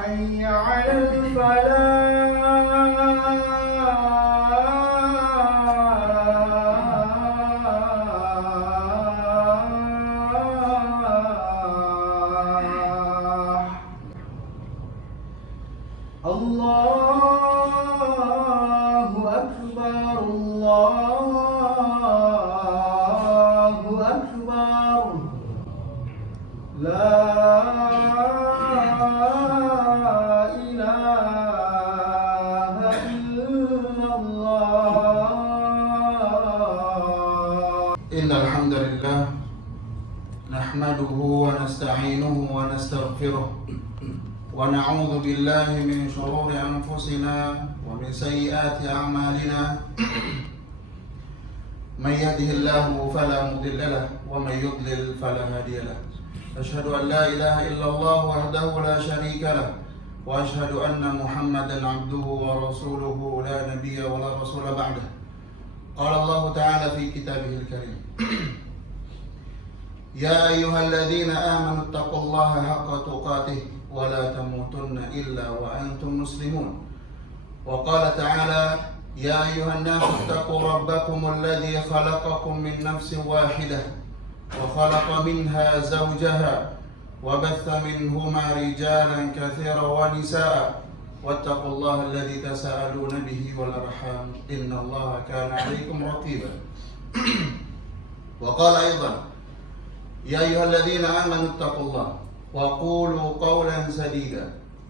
حي على الفلاح. الله أكبر الله أكبر لا إله إلا الله. إن الحمد لله نحمده ونستعينه ونستغفره ونعوذ بالله من شرور أنفسنا ومن سيئات أعمالنا. من يهده الله فلا مضل له ومن يضلل فلا هادي له. أشهد أن لا إله إلا الله وحده لا شريك له وأشهد أن محمدا عبده ورسوله لا نبي ولا رسول بعده. قال الله تعالى في كتابه الكريم: يا أيها الذين آمنوا اتقوا الله حق تقاته ولا تموتن إلا وأنتم مسلمون. وقال تعالى: يا أيها الناس اتقوا ربكم الذي خلقكم من نفس واحدة وخلق منها زوجها وبث منهما رجالا كثيرا ونساء واتقوا الله الذي تساءلون به والأرحام إن الله كان عليكم رقيبا. وقال أيضا: يا أيها الذين آمنوا اتقوا الله وقولوا قولا سديدا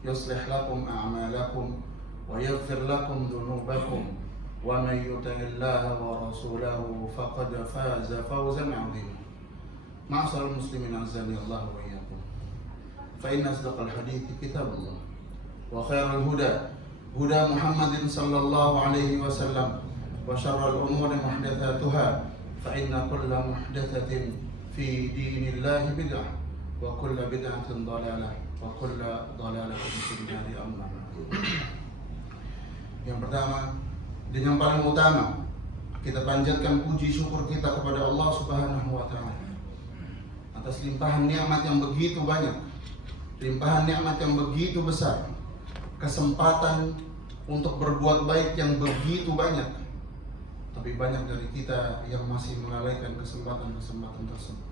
يصلح لكم أعمالكم ويغفر لكم ذنوبكم ومن يطع الله ورسوله فقد فاز فوزا عظيما. معاشر المسلمين أعزني الله وإياكم، فإن أصدق الحديث كتاب الله وخير الهدى هدى محمد صلى الله عليه وسلم وشر الأمور محدثاتها فإن كل محدثة في دين الله بدعة وكل بدعة ضلالة وكل ضلالة في النار. أما بعد. Yang pertama dan yang paling utama, kita panjatkan puji syukur kita kepada Allah Subhanahu wa taala atas limpahan nikmat yang begitu banyak, limpahan nikmat yang begitu besar, kesempatan untuk berbuat baik yang begitu banyak. Tapi banyak dari kita yang masih melalaikan kesempatan-kesempatan tersebut.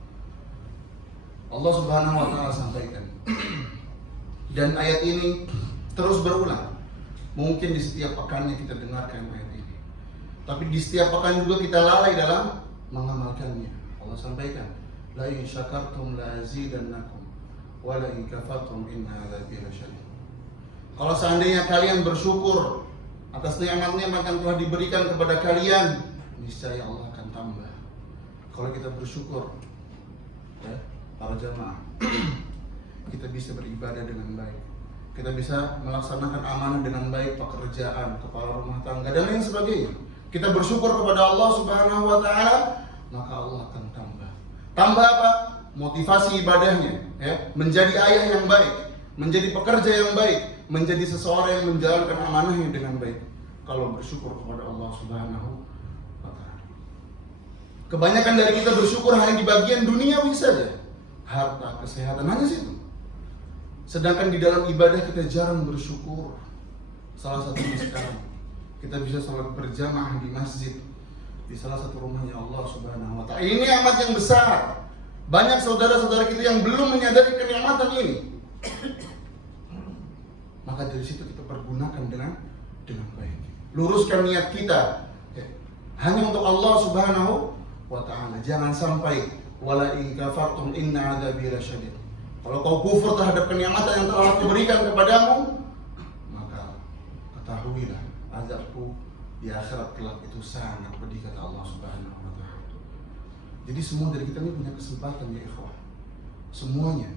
Allah Subhanahu wa taala sampaikan. Dan ayat ini terus berulang. Mungkin di setiap pekannya kita dengarkan ayat ini. Tapi di setiap pekan juga kita lalai dalam mengamalkannya. Allah sampaikan, la in syakartum la azidannakum wa la in kafartum inna adzabi lasyadid. Kalau seandainya kalian bersyukur atas nikmat-nikmat yang telah diberikan kepada kalian, niscaya Allah akan tambah. Kalau kita bersyukur, ya, para jamaah, kita bisa beribadah dengan baik, kita bisa melaksanakan amanah dengan baik, pekerjaan, kepala rumah tangga dan lain sebagainya. Kita bersyukur kepada Allah Subhanahu wa taala, maka Allah akan tambah. Tambah apa? Motivasi ibadahnya, ya, menjadi ayah yang baik, menjadi pekerja yang baik, menjadi seseorang yang menjalankan amanahnya dengan baik. Kalau bersyukur kepada Allah Subhanahu wa taala. Kebanyakan dari kita bersyukur hanya di bagian duniawi saja. Harta, kesehatan, hanya situ. Sedangkan di dalam ibadah kita jarang bersyukur. Salah satunya sekarang kita bisa salat berjamaah di masjid, di salah satu rumahnya Allah Subhanahu wa taala. Ini amat yang besar. Banyak saudara-saudara kita yang belum menyadari kenikmatan ini. Maka dari situ kita pergunakan dengan baik. Luruskan niat kita, ya, hanya untuk Allah Subhanahu wa taala. Jangan sampai wala in kafartum inna adzabi lasyadid. Kalau kau kufur terhadap kenikmatan yang telah aku berikan kepadamu, maka ketahuilah azabku di akhirat kelak itu sangat pedih, kata Allah Subhanahu wa taala. Jadi semua dari kita ini punya kesempatan, ya ikhwah. Semuanya.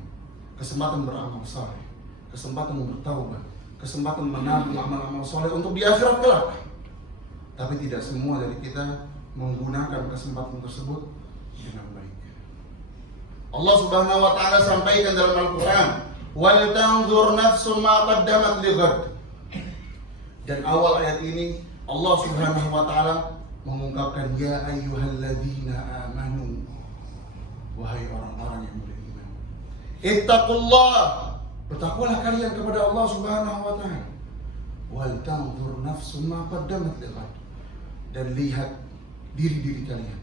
Kesempatan beramal saleh, kesempatan bertaubat, kesempatan menabung amal-amal saleh untuk di akhirat kelak. Tapi tidak semua dari kita menggunakan kesempatan tersebut dengan baik. Allah Subhanahu wa taala sampaikan dalam Al-Qur'an, "Wal tanzur nafsum ma qaddamat lighad." Dan awal ayat ini Allah Subhanahu wa taala mengungkapkan, ya ayyuhalladzina amanu, wahai orang-orang yang beriman, ittaqullah, Bertakwalah kalian kepada Allah Subhanahu wa taala. Wal tanzur nafsum ma qaddamat lighad. Dan lihat diri-diri kalian.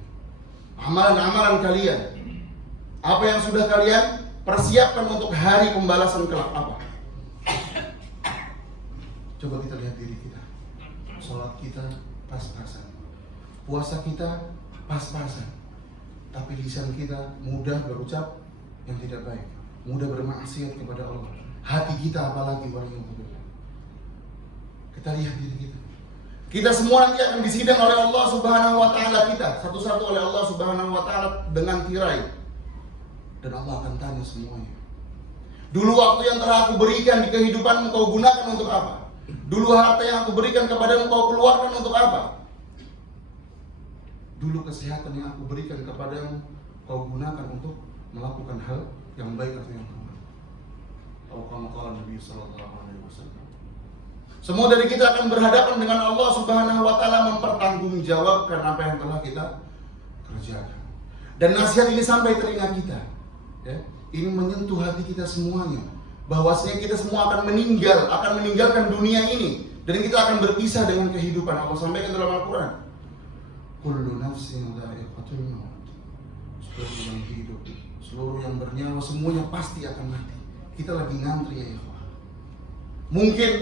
Amalan-amalan kalian. Apa yang sudah kalian persiapkan untuk hari pembalasan kelak apa? Coba kita lihat diri kita. Salat kita pas-pasan. Puasa kita pas-pasan. Tapi lisan kita mudah berucap yang tidak baik, mudah bermaksiat kepada Allah. Hati kita apalagi waliyullah. Kita lihat diri kita. Kita semua nanti akan disidang oleh Allah Subhanahu wa taala kita, satu-satu oleh Allah Subhanahu wa taala dengan tirai. Dan Allah akan tanya semuanya. Dulu waktu yang telah aku berikan di kehidupanmu kau gunakan untuk apa? Dulu harta yang aku berikan kepadamu kau keluarkan untuk apa? Dulu kesehatan yang aku berikan kepadamu kau gunakan untuk melakukan hal yang baik atau yang buruk. Atau kama qala Nabi sallallahu alaihi wasallam. Semua dari kita akan berhadapan dengan Allah Subhanahu wa taala mempertanggungjawabkan apa yang telah kita kerjakan. Dan nasihat ini sampai telinga kita. Ya, ini menyentuh hati kita semuanya. Bahwasanya kita semua akan meninggalkan dunia ini dan kita akan berpisah dengan kehidupan. Allah sampaikan dalam Al-Qur'an. Kullu nafsin dha'iqatul maut. Seluruh yang hidup, seluruh yang bernyawa semuanya pasti akan mati. Kita lagi ngantri ya ikhwah. Mungkin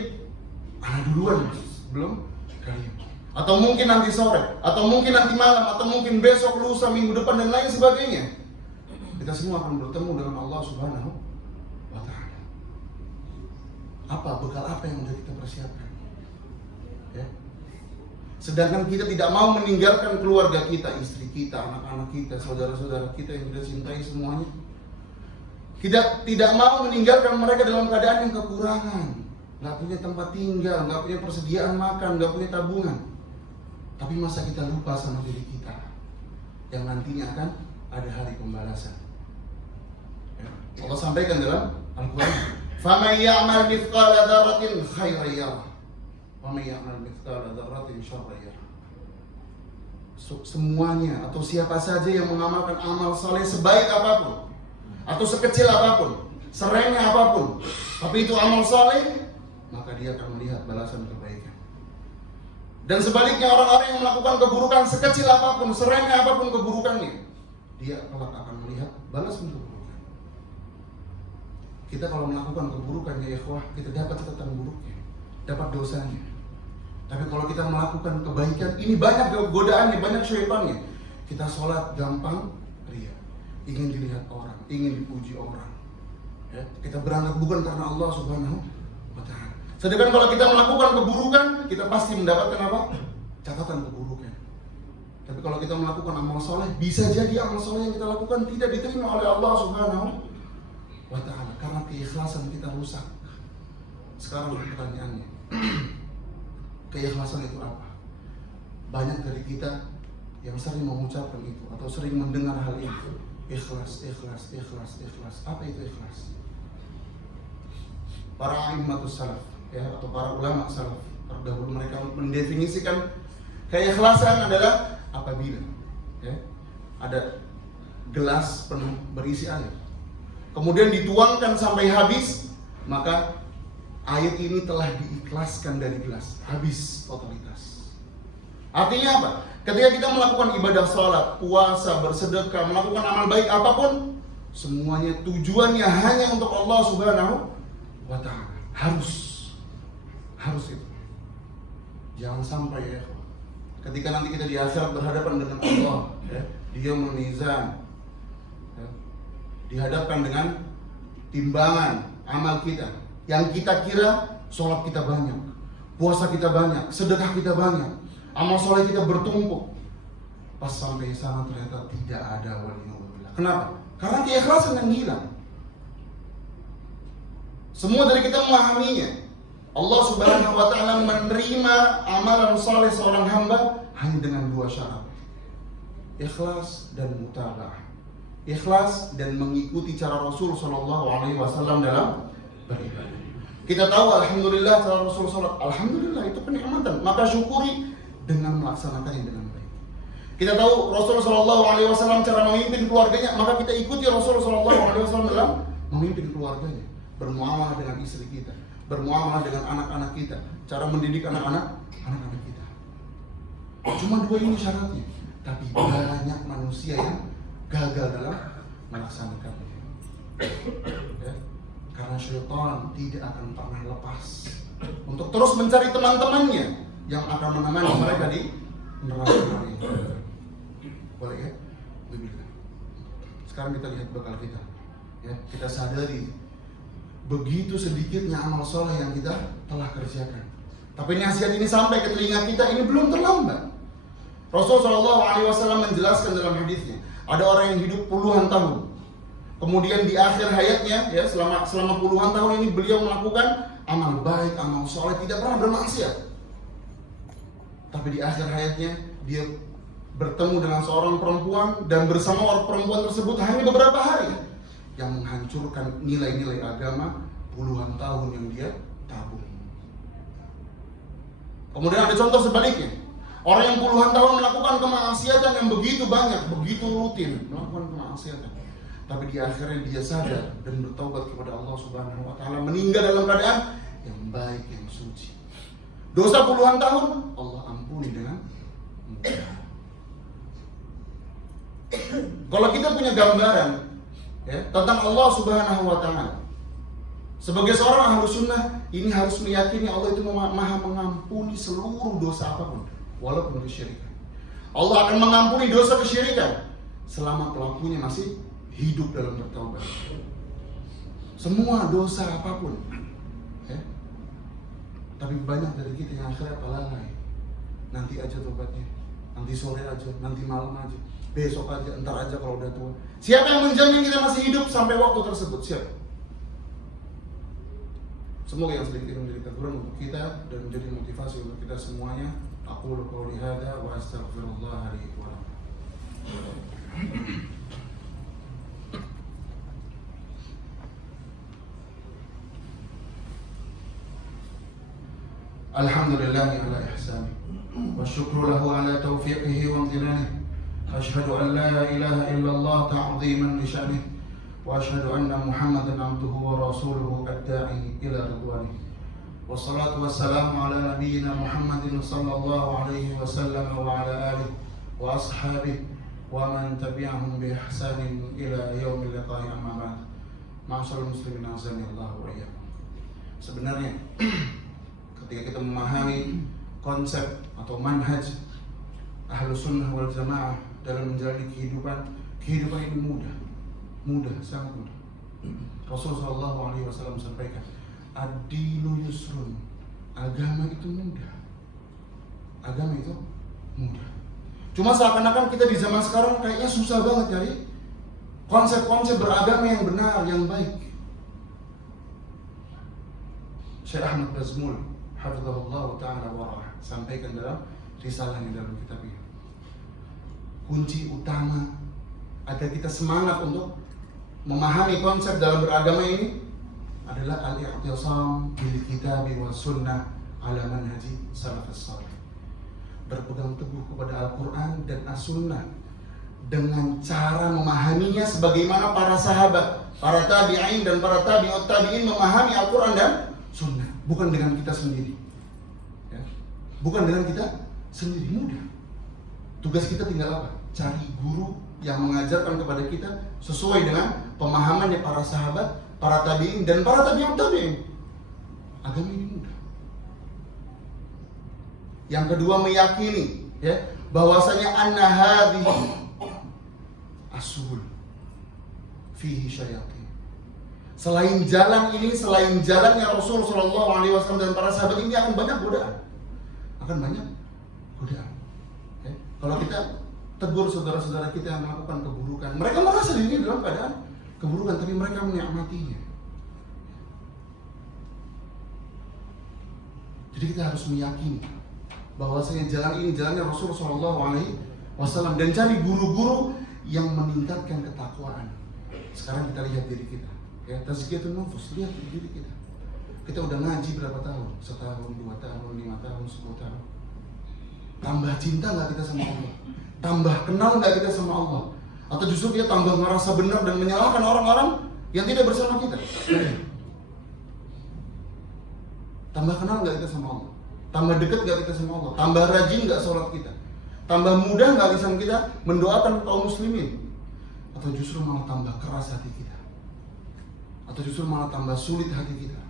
ana duluan belum kalian. Atau mungkin nanti sore, atau mungkin nanti malam, atau mungkin besok, lusa, minggu depan dan lain sebagainya. Kita semua akan bertemu dengan Allah Subhanahu wa taala. Apa bekal apa yang sudah kita persiapkan? Ya. Sedangkan kita tidak mau meninggalkan keluarga kita, istri kita, anak-anak kita, saudara-saudara kita yang kita cintai semuanya. Kita tidak mau meninggalkan mereka dalam keadaan yang kekurangan, nggak punya tempat tinggal, nggak punya persediaan makan, nggak punya tabungan. Tapi masa kita lupa sama diri kita yang nantinya akan ada hari pembalasan. Ya. Allah sampaikan dalam Al-Quran, "Faman ya'mal mithqala dzarratin khairan yarah, wa man ya'mal mithqala dzarratin syarran yarah." Semuanya atau siapa saja yang mengamalkan amal saleh sebaik apapun atau sekecil apapun, seremeh apapun, tapi itu amal saleh, maka dia akan melihat balasan kebaikan. Dan sebaliknya orang-orang yang melakukan keburukan sekecil apapun, seremeh apapun keburukannya, dia kelak akan melihat balasan keburukan. Kita kalau melakukan keburukan ya ikhwah, kita dapat catatan buruknya, dapat dosanya. Tapi kalau kita melakukan kebaikan, ini banyak godaannya, banyak syaitannya. Kita sholat gampang ria, ingin dilihat orang, ingin dipuji orang. Ya, kita berangkat bukan karena Allah Subhanahu wa taala. Sedangkan kalau kita melakukan keburukan, kita pasti mendapatkan apa? Catatan keburukan. Tapi kalau kita melakukan amal soleh, bisa jadi amal soleh yang kita lakukan tidak diterima oleh Allah Subhanahu wa taala karena keikhlasan kita rusak. Sekarang pertanyaannya, keikhlasan itu apa? Banyak dari kita yang sering mengucapkan itu atau sering mendengar hal itu. Ikhlas, ikhlas, ikhlas, ikhlas. Apa itu ikhlas? Para a'immatus salaf, ya, atau para ulama salaf terdahulu mereka mendefinisikan keikhlasan adalah apabila ya, ada gelas penuh berisi air, kemudian dituangkan sampai habis, maka air ini telah diikhlaskan dari gelas, habis totalitas. Artinya apa? Ketika kita melakukan ibadah sholat, puasa, bersedekah, melakukan amal baik apapun, semuanya tujuannya hanya untuk Allah Subhanahu wa ta'ala. Harus itu. Jangan sampai ya, ketika nanti kita di akhirat berhadapan dengan Allah, ya, Dia memizan, ya, dihadapkan dengan timbangan amal kita. Yang kita kira sholat kita banyak, puasa kita banyak, sedekah kita banyak, amal soleh kita bertumpuk. Pas sampai sana ternyata tidak ada waliyullah. Kenapa? Karena keikhlasan yang hilang. Semua dari kita memahaminya. Allah Subhanahu wa taala menerima amalan soleh seorang hamba hanya dengan dua syarat. Ikhlas dan mutaba'ah. Ikhlas dan mengikuti cara Rasul sallallahu alaihi wasallam dalam beribadah. Kita tahu alhamdulillah cara Rasul salat, alhamdulillah itu kenikmatan, maka syukuri dengan melaksanakannya dengan baik. Kita tahu Rasul sallallahu alaihi wasallam cara memimpin keluarganya, maka kita ikuti Rasul sallallahu alaihi wasallam dalam memimpin keluarganya. bermuamalah dengan istri kita, bermuamalah dengan anak-anak kita, cara mendidik anak-anak kita. Cuma 2 ini syaratnya. Tapi banyak manusia yang gagal dalam melaksanakannya. Ya. Karena syaitan tidak akan pernah lepas untuk terus mencari teman-temannya yang akan menemani mereka di neraka ini. Boleh ya? Begitu. Sekarang kita lihat bekal kita. Ya, kita sadari begitu sedikitnya amal soleh yang kita telah kerjakan. Tapi nasihat ini sampai ke telinga kita, ini belum terlambat. Rasulullah SAW menjelaskan dalam hadisnya, ada orang yang hidup puluhan tahun, kemudian di akhir hayatnya, ya selama puluhan tahun ini beliau melakukan amal baik, amal soleh, tidak pernah bermaksiat. Tapi di akhir hayatnya dia bertemu dengan seorang perempuan, dan bersama orang perempuan tersebut hanya beberapa hari, yang menghancurkan nilai-nilai agama puluhan tahun yang dia tabung. Kemudian ada contoh sebaliknya, orang yang puluhan tahun melakukan kemaksiatan yang begitu banyak, begitu rutin melakukan kemaksiatan, tapi di akhirnya dia sadar dan bertaubat kepada Allah Subhanahu wa Ta'ala, meninggal dalam keadaan yang baik, yang suci. Dosa puluhan tahun Allah ampuni dengan mudah. Kalau kita punya gambaran ya, tentang Allah Subhanahu wa Ta'ala, sebagai seorang ahlu sunnah, ini harus meyakini Allah itu maha mengampuni seluruh dosa apapun, walaupun kesyirikan. Allah akan mengampuni dosa kesyirikan selama pelakunya masih hidup dalam bertaubat. Semua dosa apapun ya. Tapi banyak dari kita yang akhirnya lalai. Nanti aja tobatnya, nanti sore aja, nanti malam aja, besok aja, entar aja kalau udah tua. Siapa yang menjamin kita masih hidup sampai waktu tersebut? Siapa? Semoga yang sedikit menjadi teguran untuk kita dan menjadi motivasi untuk kita semuanya. Aqulu qouli hadza wa astaghfirullah li wa lakum. Alhamdulillahi ala ihsani wa syukru lahu ala taufiqihi wa amtinanihi. Ashhadu an la ilaha illallah ta'ziman li sya'nihi wa ashhadu anna Muhammadan abduhu wa rasuluhu ad-da'i ila ridwanihi. Wassalatu wassalamu ala nabiyyina Muhammadin sallallahu alaihi wasallam wa ala alihi wa ashabihi wa man tabi'ahum bi ihsanin ila yaumil liqa'i, amma ba'd. Ma'asyiral muslimin azani Allah wa iyyakum. Sebenarnya ketika kita memahami konsep atau manhaj Ahlus Sunnah wal Jamaah dalam menjalani kehidupan ini mudah, sangat mudah. Rasulullah SAW sampaikan, ad-dinu yusrun, agama itu mudah. Cuma seakan-akan kita di zaman sekarang kayaknya susah banget cari konsep-konsep beragama yang benar, yang baik. Syekh Ahmad Bazmul hafizahullah ta'ala warah sampaikan dalam risalahnya dalam kitab ini, kunci utama agar kita semangat untuk memahami konsep dalam beragama ini adalah al-i'tisam bil kitabi was sunnah ala manhaji salafus salih. Berpegang teguh kepada Al-Quran dan As-Sunnah dengan cara memahaminya sebagaimana para sahabat, para tabi'in dan para tabi'ut tabi'in memahami Al-Quran dan Sunnah, bukan dengan kita sendiri ya. Bukan dengan kita sendiri, mudah. Tugas kita tinggal apa? Cari guru yang mengajarkan kepada kita sesuai dengan pemahamannya para sahabat, para tabi'in dan para tabi'ut tabi'in. Agama ini mudah. Yang kedua, meyakini ya bahwasanya anna hadhihi as-subul fihi syayatin. Selain jalan ini, selain jalannya Rasul sallallahu alaihi wasallam dan para sahabat ini akan banyak godaan. Ya. Kalau kita tegur saudara-saudara kita yang melakukan keburukan, mereka merasa dirinya dalam keadaan keburukan, tapi mereka menikmatinya. Jadi kita harus meyakini bahwasanya jalan ini jalannya Rasul sallallahu alaihi wasallam, dan cari guru-guru yang meningkatkan ketakwaan. Sekarang kita lihat diri kita, ya, tazkiyatun nufus, lihat diri kita. Kita udah ngaji berapa tahun? 1 tahun, 2 tahun, 5 tahun, 10 tahun. Tambah cinta nggak kita sama Allah? Tambah kenal nggak kita sama Allah? Atau justru kita tambah merasa benar dan menyalahkan orang-orang yang tidak bersama kita? Tambah kenal nggak kita sama Allah? Tambah dekat nggak kita sama Allah? Tambah rajin nggak sholat kita? Tambah mudah nggak lisan kita mendoakan kaum muslimin? Atau justru malah tambah keras hati kita? Atau justru malah tambah sulit hati kita?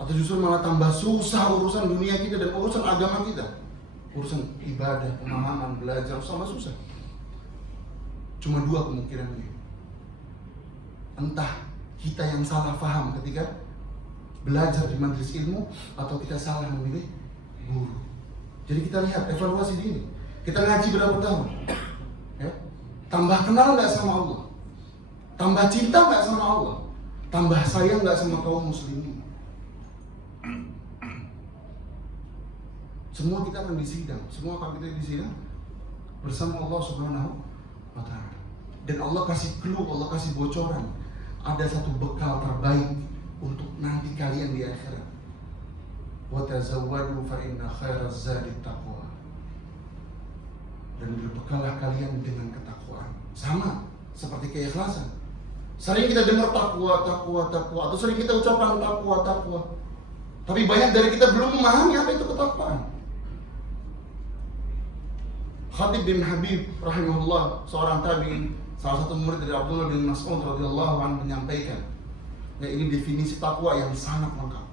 Atau justru malah tambah susah urusan dunia kita dan urusan agama kita? Urusan ibadah, pemahaman, belajar, sama susah. Cuma dua kemungkinannya. Entah kita yang salah paham ketika belajar di majelis ilmu, atau kita salah memilih guru. Jadi kita lihat evaluasi diri. Kita ngaji berapa tahun? Ya? Tambah kenal nggak sama Allah? Tambah cinta nggak sama Allah? Tambah sayang nggak sama kaum muslimin? Semua kita akan disidang. Semua akan kita disidang bersama Allah Subhanahu wa Ta'ala. Dan Allah kasih clue, Allah kasih bocoran. Ada satu bekal terbaik untuk nanti kalian di akhirat. Wa tazawwadu fa inna khairaz zadi taqwa. Dan berbekallah kalian dengan ketakwaan. Sama seperti keikhlasan. Sering kita dengar takwa, atau sering kita ucapkan takwa. Tapi banyak dari kita belum memahami apa itu ketakwaan. Khatib bin Habib rahimahullah, seorang tabi'in, salah satu murid dari Abdullah bin Mas'ud radhiyallahu anhu, menyampaikan, nah ini definisi takwa yang sangat lengkap.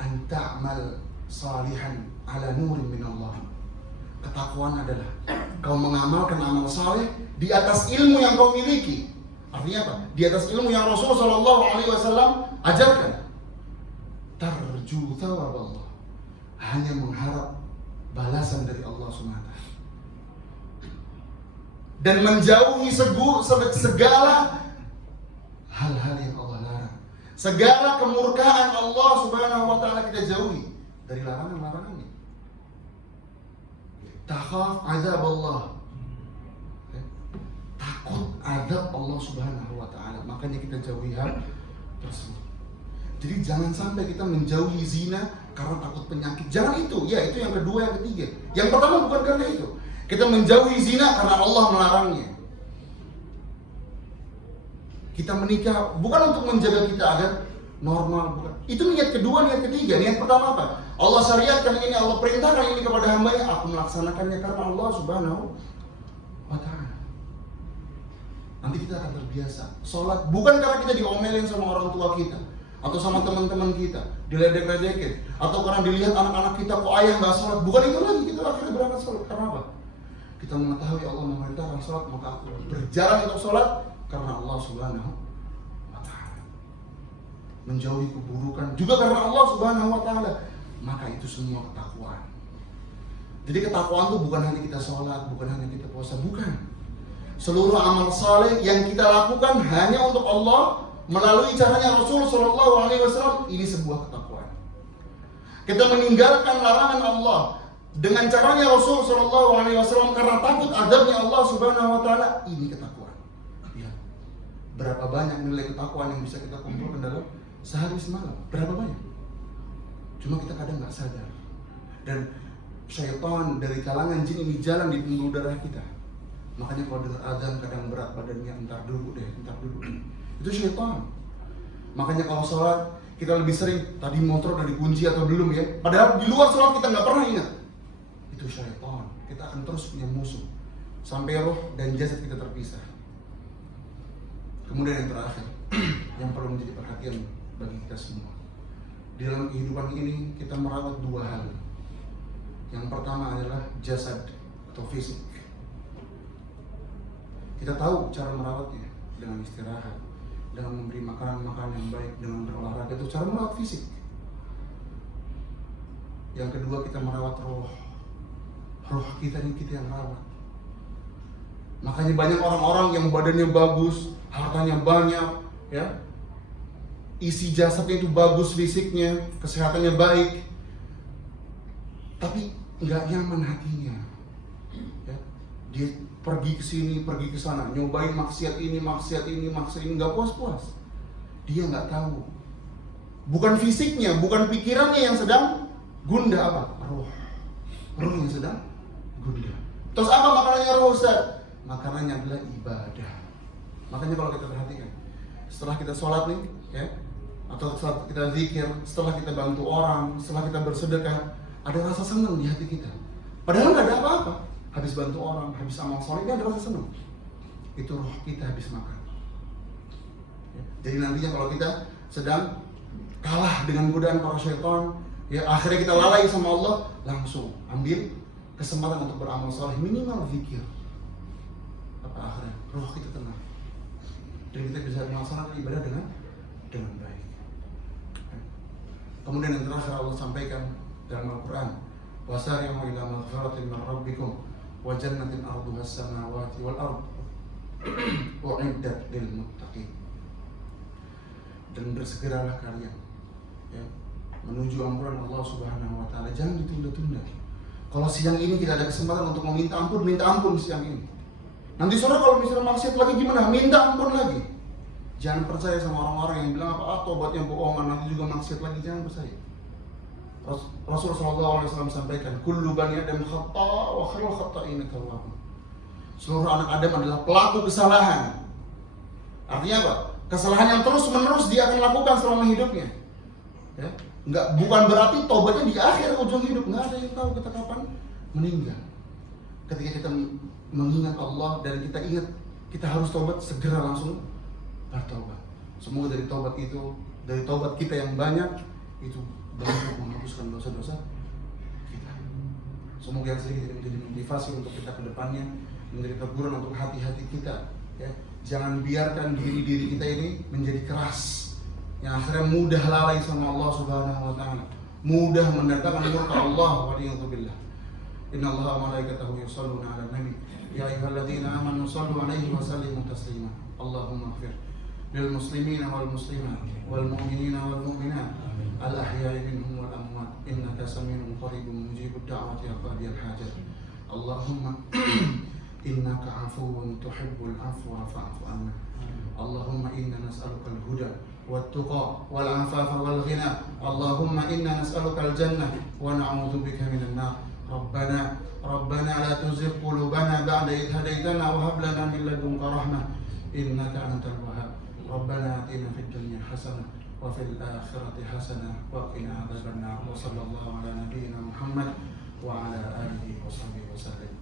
An ta'mal salihan ala nurin min Allah. Ketakwaan adalah kau mengamalkan amal saleh di atas ilmu yang kau miliki. Artinya apa? Di atas ilmu yang Rasulullah sallallahu alaihi wasallam ajarkan. Tarju thawab Allah. Hanya mengharap balasan dari Allah SWT. Dan menjauhi segala hal-hal yang Allah larang. Segala kemurkaan Allah Subhanahu wa Ta'ala kita jauhi dari larangan-larangannya. Takhaf azab Allah. Takut azab Allah Subhanahu wa Ta'ala. Makanya kita jauhi hal tersebut. Jadi jangan sampai kita menjauhi zina karena takut penyakit. Jangan itu. Ya, itu yang kedua, yang ketiga. Yang pertama bukan karena itu. Kita menjauhi zina karena Allah melarangnya. Kita menikah bukan untuk menjaga kita agar normal, bukan. Itu niat kedua, niat ketiga. Niat pertama apa? Allah syariatkan ini, Allah perintahkan ini kepada hamba-Nya, aku melaksanakannya karena Allah Subhanahu wa Ta'ala. Nanti kita akan terbiasa. Sholat bukan karena kita diomelin sama orang tua kita atau sama teman-teman kita, diledek-ledekin, atau karena dilihat anak-anak kita kok ayah nggak sholat. Bukan itu lagi, kita akhirnya berangkat sholat. Karena apa? Kita mengetahui Allah memerintahkan sholat, maka aku berjalan untuk sholat karena Allah Subhanahu wa Ta'ala. Menjauhi keburukan juga karena Allah Subhanahu wa Ta'ala. Maka itu semua ketakwaan. Jadi ketakwaan itu bukan hanya kita sholat, bukan hanya kita puasa, bukan. Seluruh amal saleh yang kita lakukan hanya untuk Allah melalui caranya Rasul Shallallahu Alaihi Wasallam, ini sebuah ketakwaan. Kita meninggalkan larangan Allah dengan caranya Rasul Shallallahu Alaihi Wasallam karena takut azabnya Allah Subhanahu Wa Taala, ini ketakwaan. Ya. Berapa banyak nilai ketakwaan yang bisa kita kumpulkan dalam sehari semalam? Berapa banyak? Cuma kita kadang nggak sadar. Dan syaitan dari kalangan jin ini jalan di pembuluh darah kita. Makanya kalau dengar azan kadang berat badannya, entar dulu deh. Itu syaitan. Makanya kalau sholat kita lebih sering tadi motor udah dikunci atau belum ya. Padahal di luar sholat kita nggak pernah ingat. Itu syaitan. Kita akan terus punya musuh sampai roh dan jasad kita terpisah. Kemudian yang terakhir, yang perlu menjadi perhatian bagi kita semua. Di dalam kehidupan ini kita merawat dua hal. Yang pertama adalah jasad atau fisik. Kita tahu cara merawatnya dengan istirahat, dengan memberi makanan yang baik, dengan berolahraga. Itu cara merawat fisik. Yang kedua kita merawat roh. Roh kita ini kita yang rawat. Makanya banyak orang-orang yang badannya bagus, hartanya banyak, ya, isi jasadnya itu bagus fisiknya, kesehatannya baik, tapi nggak nyaman hatinya. Ya. Dia pergi ke sini, pergi ke sana, nyobain maksiat ini, nggak puas-puas. Dia nggak tahu. Bukan fisiknya, bukan pikirannya yang sedang gundah, apa? Roh yang sedang gundah. Terus apa makanannya roh, Ustaz? Makanannya adalah ibadah. Makanya kalau kita perhatikan, setelah kita sholat nih, ya, atau saat kita zikir, setelah kita bantu orang, setelah kita bersedekah, ada rasa senang di hati kita. Padahal nggak ada apa-apa. Habis bantu orang, habis amal soleh, ada rasa senang. Itu roh kita habis makan. Ya. Jadi nantinya kalau kita sedang kalah dengan godaan para syaitan, ya akhirnya kita lalai sama Allah, langsung ambil kesempatan untuk beramal soleh, minimal zikir. Apa akhirnya roh kita tenang dan kita bisa melaksanakan ibadah dengan baik. Kemudian yang terakhir Allah sampaikan dalam Al-Quran, wasari'u ila maghfiratin min rabbikum wa jannatin arduha as-samawati wal ard u'iddat lil muttaqin. Dan bersegeralah kalian, ya, menuju ampunan Allah Subhanahu wa taala. Jangan ditunda-tunda. Kalau siang ini tidak ada kesempatan untuk meminta ampun siang ini. Nanti sore kalau misalnya maksiat lagi gimana? Minta ampun lagi. Jangan percaya sama orang-orang yang bilang tobatnya bohongan, nanti juga maksiat lagi. Jangan percaya. Rasulullah SAW sampaikan, kullu bani Adam khata wa khairul khata'in at-tawwabun. Seluruh anak Adam adalah pelaku kesalahan. Artinya apa? Kesalahan yang terus-menerus dia akan lakukan selama hidupnya. Ya? Bukan berarti tobatnya di akhir ujung hidup. Nggak ada yang tahu kita kapan meninggal. Ketika kita mengingat Allah dan kita ingat kita harus tobat, segera langsung bertobat. Semoga dari tobat itu, dari tobat kita yang banyak itu banyak menghapuskan dosa-dosa kita. Semoga yang sedikit menjadi motivasi untuk kita ke depannya, menjadi teguran untuk hati-hati kita. Ya. Jangan biarkan diri kita ini menjadi keras, yang akhirnya mudah lalai sama Allah Subhanahu wa taala, mudah mendatangkan murka Allah wa liyadzubillah. Inna Allah wa malaikatahu yusalluna 'alan nabi ya ayyuhalladzina amanu sallu 'alaihi wa sallimu taslima. Allahumma ighfir lil muslimina wal muslimat wal mu'minina wal mu'minat al ahya'i minhum wal amwat innaka samii'un qaribun mujibud da'wati ya qadiyal hajat. Allahumma innaka 'afuwun tuhibbul 'afwa fa'fu 'anna. Allahumma inna nas'aluka al-huda wat-tuqa wal 'afafa wal ghina. Allahumma inna nas'aluka al-jannah wa na'udzu bika minan nar. Rabbana la tuzigh qulubana ba'da idh hadaytana wa hab lana min ladunka rahmah innaka antal wahhab. Rabbana atina fid dunya hasanah wa fil akhirati hasanah wa qina adzabannar. Wa sallallahu ala nabiyyina Muhammad wa ala alihi wa sahbihi wa sallam.